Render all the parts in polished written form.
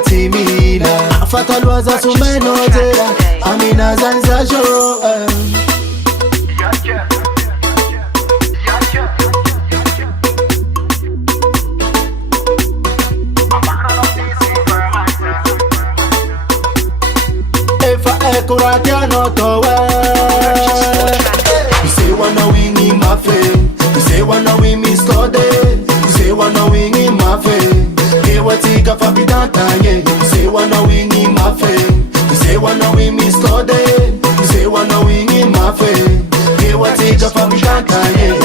timila afatalwaza sumenotera amina zanzajo Ekuratia no towe. You say wanna win in my face. You say wanna win me study. You say wanna win in my face. Hey, what take a fabidantanye. You say wanna win in my face. You say wanna win me study. You say wanna win in my face. Hey, what take a fabidantanye.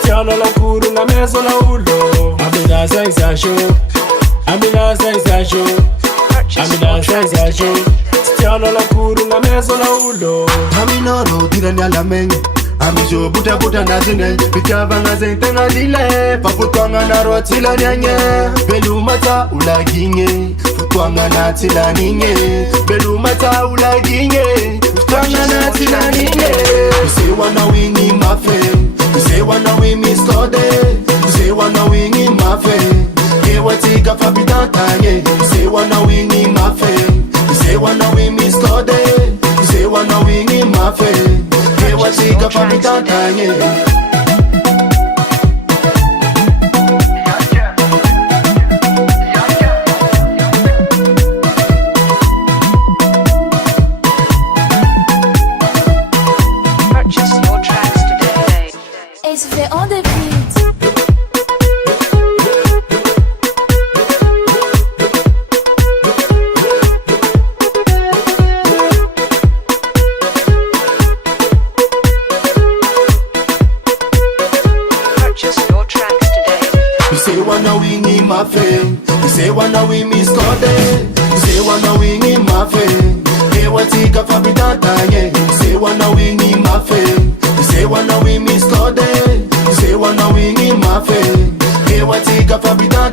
Stiano la curu na meso la ulo. Amina senza show. Amina senza show. Amina senza show. Stiano la curu na meso la ulo. Amina ro dirani ala menye. Amijo buta buta na zine. Pikava na zente na lile. Paputwanga na rotila nyanye. Belu mata ulaginye. Futwanga na tila ninye. Belu mata ulaginye. Futwanga na tila ninye. You say wanna win in my face. You say wanna win me study. You say wanna win in my face. Hey, what take a fabidantanye. You say wanna win in my face. You say wanna win me study. You say wanna win in my face. Hey, what take a fabidantanye. On the beat. Purchase your tracks today. You say wanna win in my fame. You say wanna win me study. You say wanna win in my fame. Hey, what take a fabidantanye. You say wanna win in my fame. You say wanna win me study. You say wanna win in my face. Hey, what take a fabidantanye.